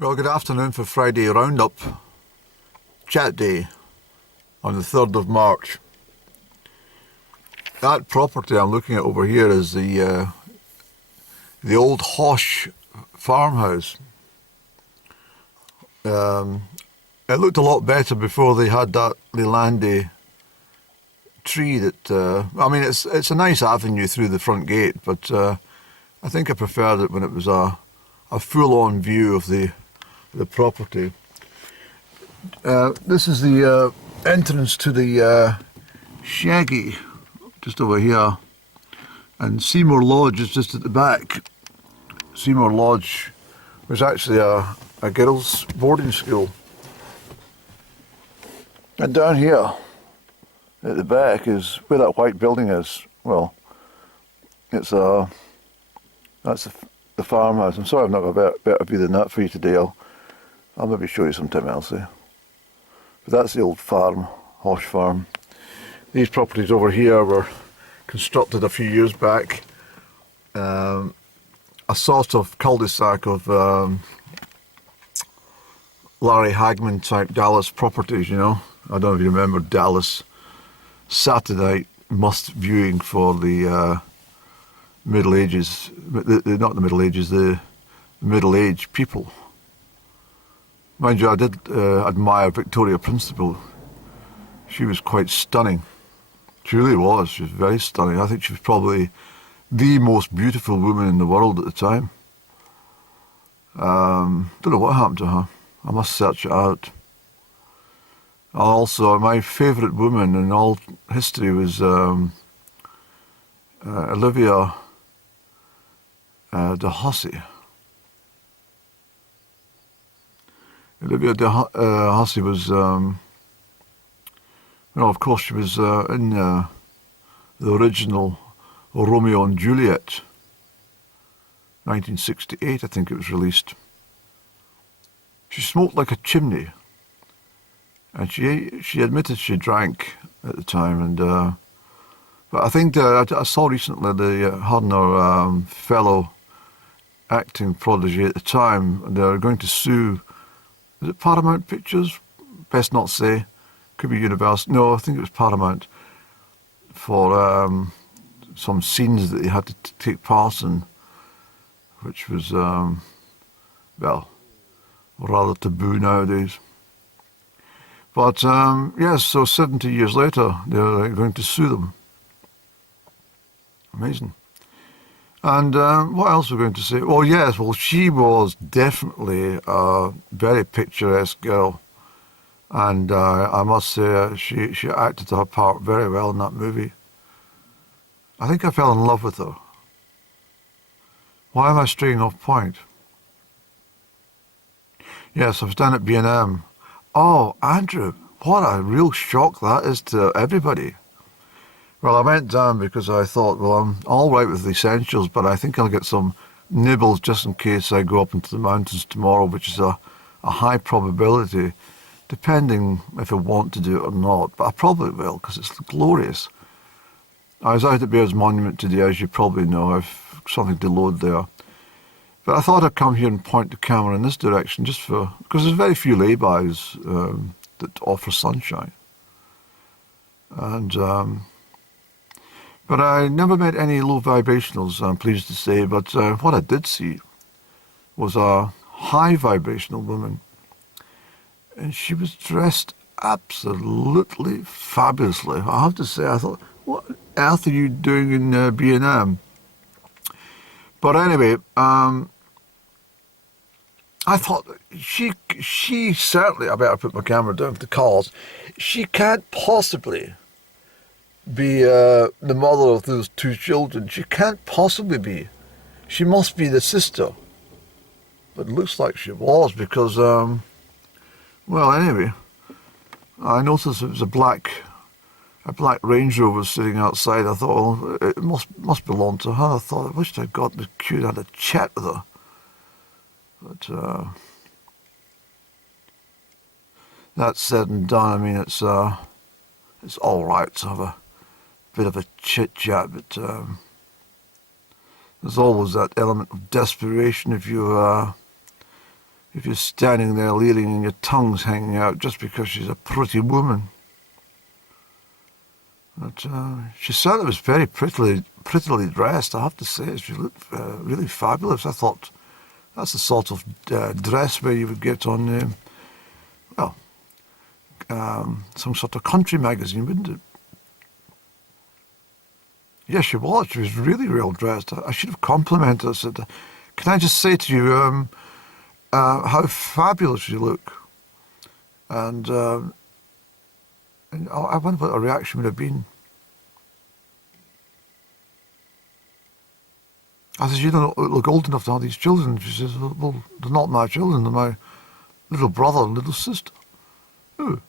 Well, good afternoon for Friday Roundup, chat day on the 3rd of March. That property I'm looking at over here is the old Hosh farmhouse. It looked a lot better before they had that Lelandy tree that, I mean, it's a nice avenue through the front gate, but I think I preferred it when it was a full-on view of the property. This is the entrance to the Shaggy, just over here, and Seymour Lodge is just at the back. Seymour Lodge was actually a girls' boarding school. And down here at the back is where that white building is. Well, it's that's the farmhouse. I'm sorry I've not got a better view than that for you today. I'll maybe show you sometime else. But that's the old farm, Hosh farm. These properties over here were constructed a few years back. A sort of cul-de-sac of Larry Hagman type Dallas properties, you know. I don't know if you remember Dallas. Saturday must viewing for the Middle Ages, not the Middle Ages, the middle-aged people. Mind you, I did admire Victoria Principal. She was quite stunning. She really was. She was very stunning. I think she was probably the most beautiful woman in the world at the time. Don't know what happened to her. I must search it out. Also, my favourite woman in all history was Olivia de Hossey. Olivia de Hossey was, well, of course, she was in the original Romeo and Juliet, 1968, I think it was released. She smoked like a chimney, and she admitted she drank at the time. And but I think I saw recently her and her fellow acting protege at the time, and they're going to sue. Is it Paramount Pictures? Best not say. Could be Universal. No, I think it was Paramount, for some scenes that they had to take part in, which was, well, rather taboo nowadays. But, yes, so 70 years later, they're going to sue them. Amazing. And what else are we going to say? Well, yes, well, she was definitely a very picturesque girl. And I must say, she acted her part very well in that movie. I think I fell in love with her. Why am I straying off point? Yes, I was down at B&M. Oh, Andrew, what a real shock that is to everybody. Well, I went down because I thought, well, I'm all right with the essentials, but I think I'll get some nibbles just in case I go up into the mountains tomorrow, which is a high probability, depending if I want to do it or not. But I probably will, because it's glorious. I was out at Bears Monument today, as you probably know. I've something to load there. But I thought I'd come here and point the camera in this direction, just because there's very few laybys that offer sunshine. And but I never met any low vibrationals, I'm pleased to say. But what I did see was a high vibrational woman. And she was dressed absolutely fabulously. I have to say, I thought, what on earth are you doing in B&M? But anyway, I thought she certainly, I better put my camera down for the cars, she can't possibly be the mother of those two children. She can't possibly be. She must be the sister. But it looks like she was, because, well, anyway, I noticed it was a black Range Rover sitting outside. I thought, well, it must belong to her. I thought, I wished I'd got the queue and had a chat with her. But that said and done, I mean, it's all right to have a bit of a chit-chat, but there's always that element of desperation if you if you're standing there leering and your tongue's hanging out just because she's a pretty woman. But she certainly was very prettily dressed, I have to say. She looked really fabulous. I thought that's the sort of dress where you would get on, some sort of country magazine, wouldn't it? Yes, she was. She was really well dressed. I should have complimented her. I said, can I just say to you how fabulous you look? And I wonder what her reaction would have been. I said, you don't look old enough to have these children. She says, well, they're not my children. They're my little brother and little sister. Oh.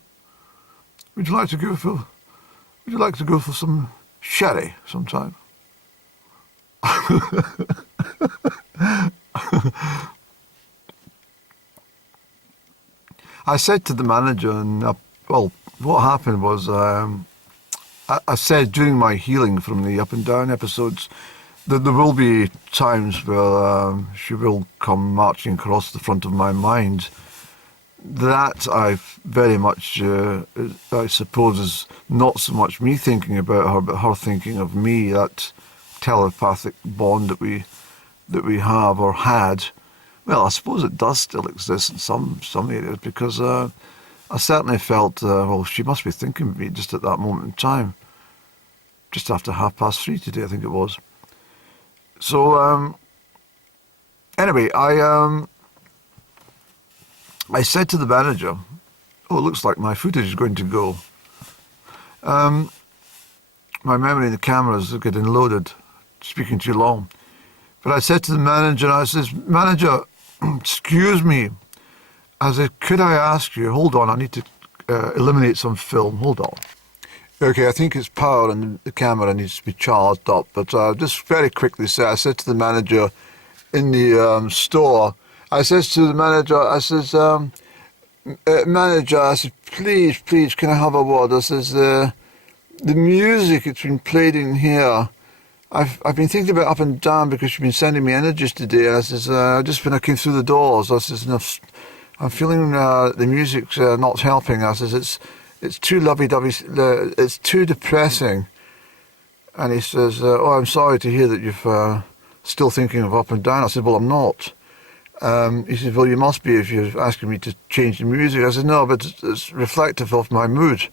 Would you like to go for some sherry sometime? I said to the manager, and what happened was I said during my healing from the up and down episodes that there will be times where she will come marching across the front of my mind. That I very much, I suppose, is not so much me thinking about her, but her thinking of me. That telepathic bond that we have or had. Well, I suppose it does still exist in some areas, because I certainly felt, she must be thinking of me just at that moment in time. Just after 3:30 today, I think it was. So, anyway, I said to the manager, it looks like my footage is going to go. My memory of the cameras are getting loaded, speaking too long. But I said to the manager, manager, excuse me. I said, could I ask you, hold on, I need to eliminate some film, hold on. Okay, I think it's power and the camera needs to be charged up, but just very quickly I said to the manager in the store, I says to the manager, manager, I said, please, can I have a word? I says, the music that's been played in here, I've been thinking about Up and Down because you've been sending me energies today. I says, just when I came through the doors, I says, I'm feeling the music's not helping. I says, it's too lovey-dovey, it's too depressing. And he says, I'm sorry to hear that you're still thinking of Up and Down. I said, well, I'm not. He said, well, you must be if you're asking me to change the music. I said, no, but it's reflective of my mood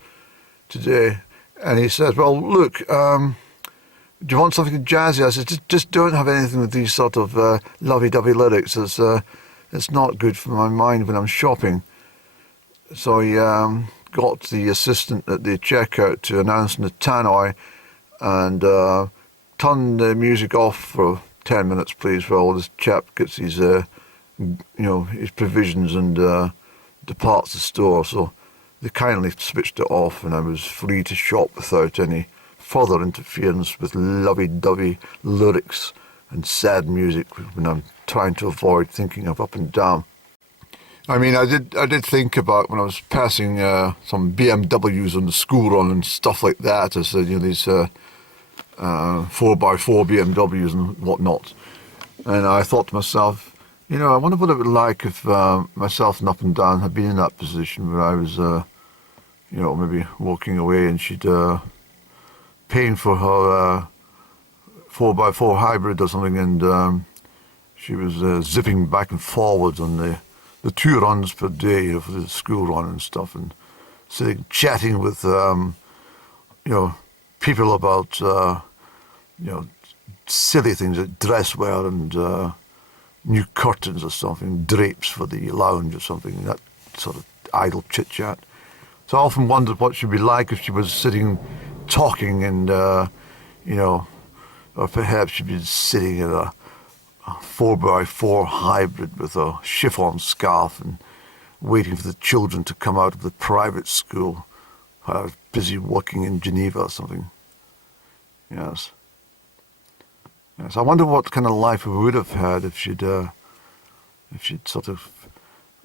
today. And he said, well, look, do you want something jazzy? I said, just don't have anything with these sort of lovey-dovey lyrics. It's not good for my mind when I'm shopping. So he got the assistant at the checkout to announce in the tannoy and turn the music off for 10 minutes, please, while this chap gets his his provisions and departs the store. So they kindly switched it off, and I was free to shop without any further interference with lovey-dovey lyrics and sad music when I'm trying to avoid thinking of Up and Down. I mean, I did think about when I was passing some BMWs on the school run and stuff like that. I said, these 4x4 BMWs and whatnot. And I thought to myself, I wonder what it would like if myself and Up and Down had been in that position where I was, maybe walking away and she'd paying for her 4x4 hybrid or something, and she was zipping back and forwards on the 2 runs per day for the school run and stuff, and sitting chatting with people about silly things like dress wear and new curtains or something, drapes for the lounge or something, that sort of idle chit chat. So I often wondered what she'd be like if she was sitting talking and or perhaps she'd be sitting in a 4x4 hybrid with a chiffon scarf and waiting for the children to come out of the private school. I was busy working in Geneva or something. Yes. I wonder what kind of life we would have had if she'd sort of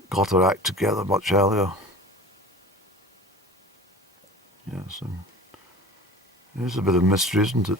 got her act together much earlier. Yes, and it is a bit of mystery, isn't it?